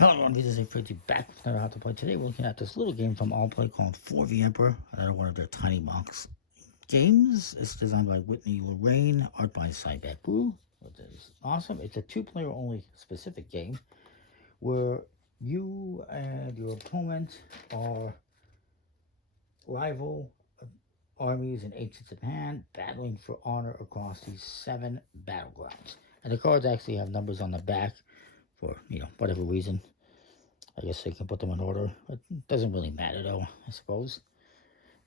Hello everyone, this is a pretty back with another How to Play. Today we're looking at this little game from All Play called For the Emperor, another one of their tiny box games. It's designed by Whitney Lorraine, art by Cyback Boo, which is awesome. It's a two-player only specific game where you and your opponent are rival armies in ancient Japan battling for honor across these 7 battlegrounds. And the cards actually have numbers on the back for, whatever reason. I guess they can put them in order. It doesn't really matter though, I suppose.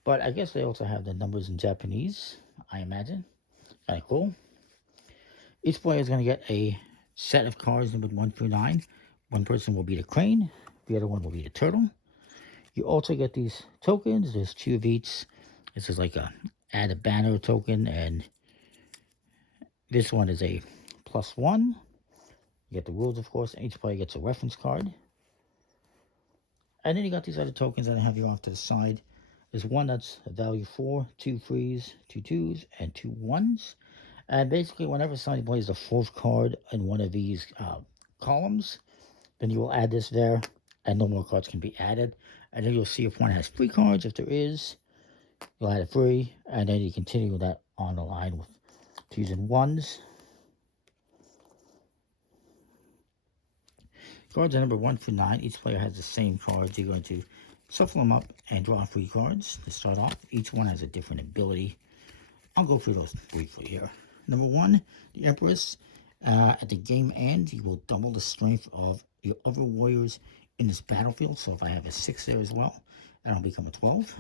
But I guess they also have the numbers in Japanese, I imagine. Kind of cool. Each player is going to get a set of cards numbered 1 through 9. One person will be the crane. The other one will be the turtle. You also get these tokens. There's 2 of each. This is like a add a banner token, and this one is a +1. You get the rules, of course. Each player gets a reference card. And then you got these other tokens that I have you off to the side. There's one that's a value 4, 2 3s, 2 2s, and 2 1s. And basically, whenever somebody plays the 4th card in one of these columns, then you will add this there, and no more cards can be added. And then you'll see if one has 3 cards. If there is, you'll add a 3, and then you continue that on the line with 2s and 1s. Cards are numbered 1 through 9. Each player has the same cards. You're going to shuffle them up and draw 3 cards to start off. Each one has a different ability. I'll go through those briefly here. Number 1, the Empress. At the game end, you will double the strength of your other warriors in this battlefield. So if I have a 6 there as well, that'll become a 12.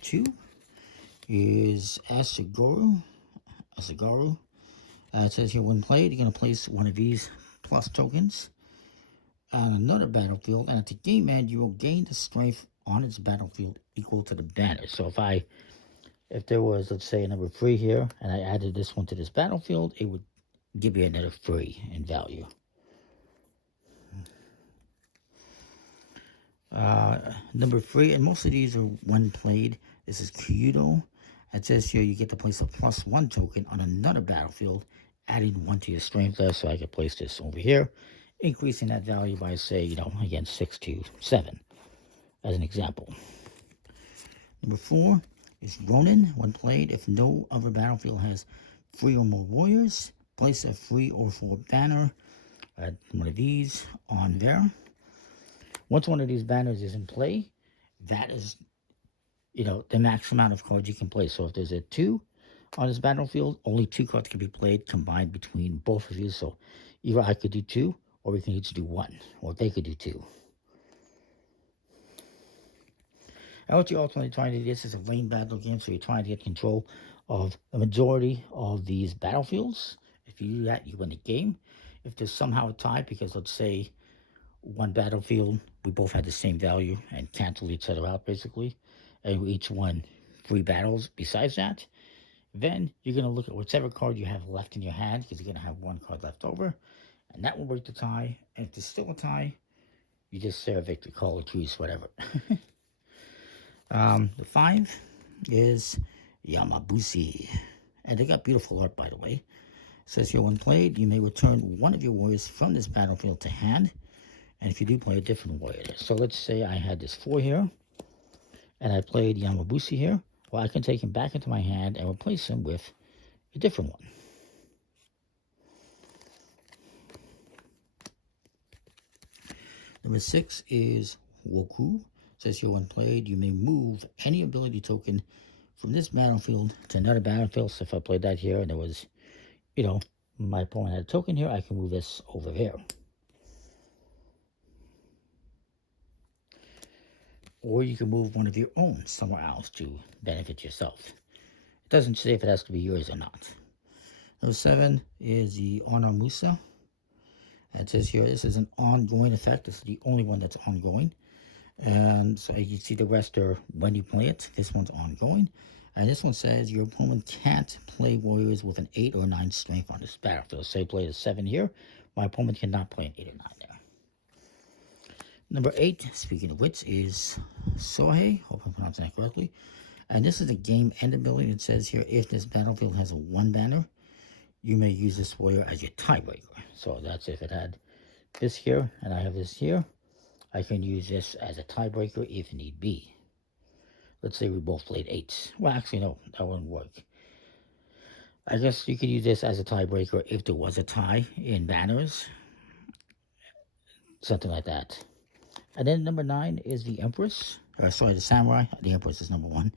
2 is Asagaru. It says here, when played, you're going to place one of these plus tokens on another battlefield, and at the game end, you will gain the strength on its battlefield equal to the banner. So if there was, let's say, a number 3 here, and I added this one to this battlefield, it would give you another 3 in value. Number 3, and most of these are when played. This is Kyudo. It says here you get to place a +1 token on another battlefield, adding 1 to your strength there. So I could place this over here, increasing that value by, say, again, 6 to 7, as an example. Number 4 is Ronin. When played, if no other battlefield has 3 or more warriors, place a 3 or 4 banner, one of these on there. Once one of these banners is in play, that is the max amount of cards you can play. So if there's a 2 on this battlefield, only 2 cards can be played combined between both of you. So either I could do 2, or we can each do 1, or they could do 2. And what you're ultimately trying to do, this is a lane battle game, so you're trying to get control of the majority of these battlefields. If you do that, you win the game. If there's somehow a tie, because let's say one battlefield, we both had the same value and canceled each other out, basically, and we each won 3 battles besides that, then you're going to look at whichever card you have left in your hand, because you're going to have 1 card left over, and that will break the tie. And if there's still a tie, you just say a victory, call a truce, whatever. The 5 is Yamabushi, and they got beautiful art, by the way. It says here, when played, you may return one of your warriors from this battlefield to hand, and if you do, play a different warrior. So let's say I had this 4 here, and I played Yamabushi here. Well, I can take him back into my hand and replace him with a different one. Number 6 is Woku. It says here, when played, you may move any ability token from this battlefield to another battlefield. So if I played that here and there was, my opponent had a token here, I can move this over here. Or you can move one of your own somewhere else to benefit yourself. It doesn't say if it has to be yours or not. Number 7 is the Onamusa. It says here, this is an ongoing effect. This is the only one that's ongoing. And so you see the rest are when you play it. This one's ongoing. And this one says your opponent can't play warriors with an 8 or 9 strength on this battlefield. Say play a 7 here. My opponent cannot play an 8 or 9 there. Number 8, speaking of which, is Sohei. Hope I'm pronouncing that correctly. And this is the game end ability. It says here, if this battlefield has a 1 banner, you may use this warrior as your tiebreaker. So that's if it had this here and I have this here. I can use this as a tiebreaker if need be. Let's say we both played 8s. Well, actually, no, that wouldn't work. I guess you could use this as a tiebreaker if there was a tie in banners. Something like that. And then number 9 is the Empress. Or sorry, the Samurai. The Empress is number 1.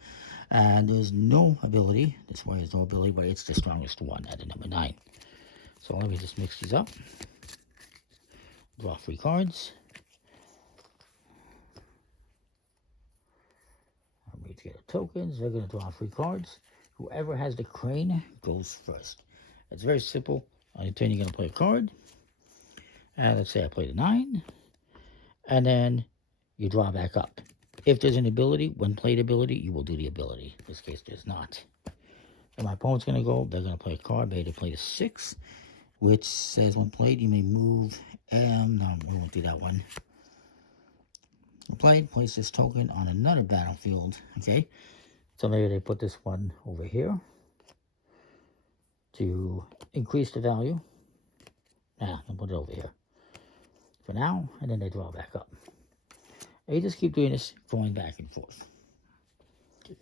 And there's no ability. This way is no ability, but it's the strongest one at the number 9. So let me just mix these up. Draw 3 cards. I'm going to get the tokens. They're going to draw 3 cards. Whoever has the crane goes first. It's very simple. On your turn, you're going to play a card. And let's say I play the 9. And then you draw back up. If there's an ability, when played ability, you will do the ability. In this case, there's not. And my opponent's going to go. They're going to play a card. Maybe they play the 6, which says when played, you may move. No, we won't do that one. When played, place this token on another battlefield. Okay. So maybe they put this one over here to increase the value. Now, I'll put it over here for now, and then they draw back up. And you just keep doing this, going back and forth. Okay.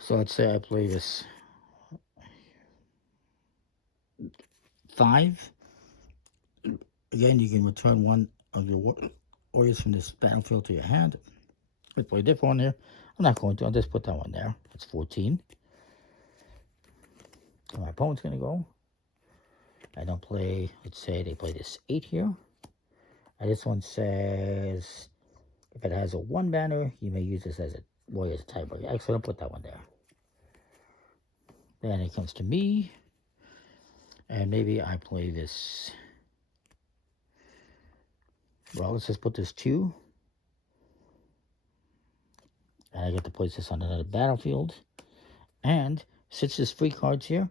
So let's say I play this 5. Again, you can return one of your warriors from this battlefield to your hand. Let's play a different one here. I'm not going to. I'll just put that one there. It's 14. And my opponent's going to go. I don't play, let's say they play this 8 here. And this one says, if it has a 1 banner, you may use this as a warrior as a tiebreaker. Actually, I'll put that one there. Then it comes to me. And maybe I play this. Well, let's just put this 2. And I get to place this on another battlefield. And since there's 3 cards here,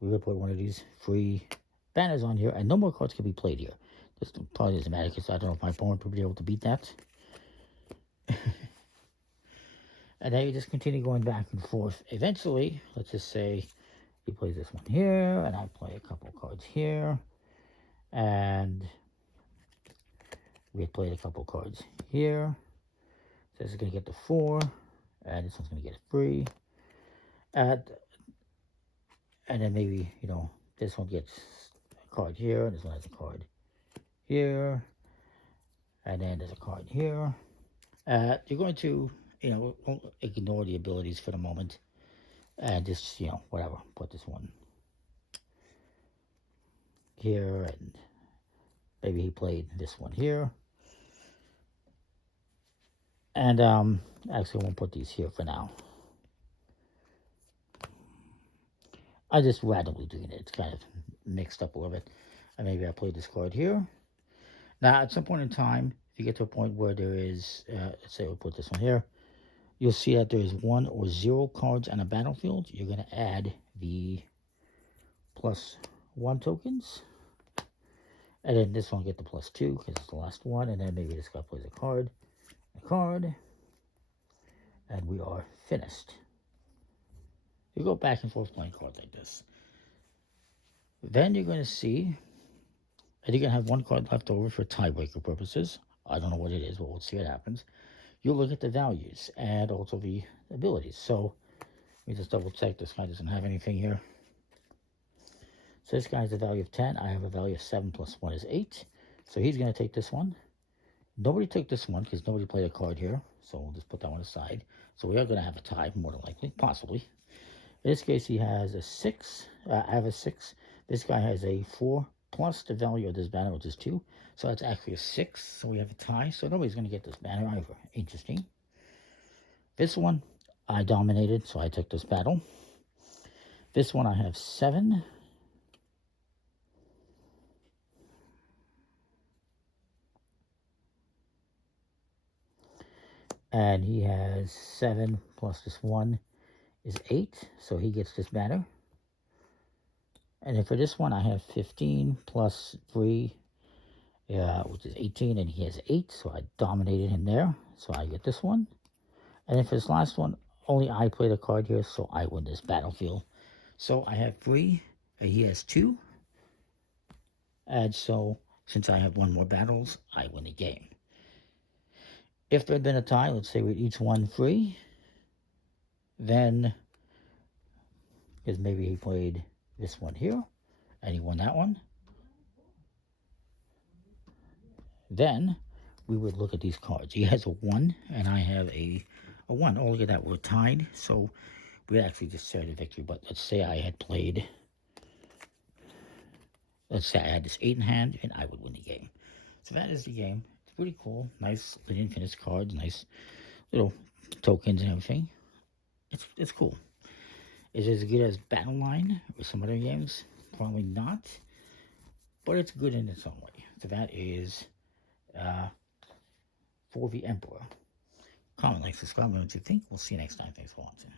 we're going to put one of these free banners on here. And no more cards can be played here. This probably doesn't matter because I don't know if my opponent will be able to beat that. And then you just continue going back and forth. Eventually, let's just say he plays this one here. And I play a couple cards here. And we played a couple cards here. So this is going to get the 4. And this one's going to get a 3. And then maybe, you know, this one gets a card here. And this one has a card here. And then there's a card here. You're going to, you know, ignore the abilities for the moment. And just, you know, whatever. Put this one here. And maybe he played this one here. And actually, I won't put these here for now. I'm just randomly doing it. It's kind of mixed up a little bit. And maybe I play this card here. Now, at some point in time, if you get to a point where there is, let's say we'll put this one here, you'll see that there is 1 or 0 cards on a battlefield. You're going to add the +1 tokens. And then this one will get the +2 because it's the last one. And then maybe this guy plays a card. And we are finished. You go back and forth playing cards like this. Then you're going to see, and you're going to have 1 card left over for tiebreaker purposes. I don't know what it is, but we'll see what happens. You'll look at the values and also the abilities. So let me just double check this guy doesn't have anything here. So this guy has a value of 10. I have a value of 7 plus 1 is 8. So he's going to take this one. Nobody took this one because nobody played a card here. So we'll just put that one aside. So we are going to have a tie, more than likely, possibly. In this case, he has a 6. I have a 6. This guy has a 4 plus the value of this banner, which is 2. So that's actually a 6. So we have a tie. So nobody's going to get this banner either. Interesting. This one, I dominated, so I took this battle. This one, I have 7. And he has 7 plus this 1 is 8. So he gets this banner. And then for this one, I have 15 plus 3, which is 18. And he has 8. So I dominated him there. So I get this one. And then for this last one, only I played a card here. So I win this battlefield. So I have 3. And he has 2. And so, since I have 1 more battles, I win the game. If there had been a tie, let's say we each won 3, then, because maybe he played this one here, and he won that one, then we would look at these cards. He has a 1, and I have a 1. Oh, look at that, we're tied, so we actually just shared a victory. But let's say I had played, let's say I had this 8 in hand, and I would win the game. So that is the game. It's pretty cool. Nice little finished cards, nice little tokens and everything. It's cool. Is it as good as Battle Line or some other games? Probably not. But it's good in its own way. So that is For the Emperor. Comment, like, subscribe, what you think. We'll see you next time. Thanks for watching.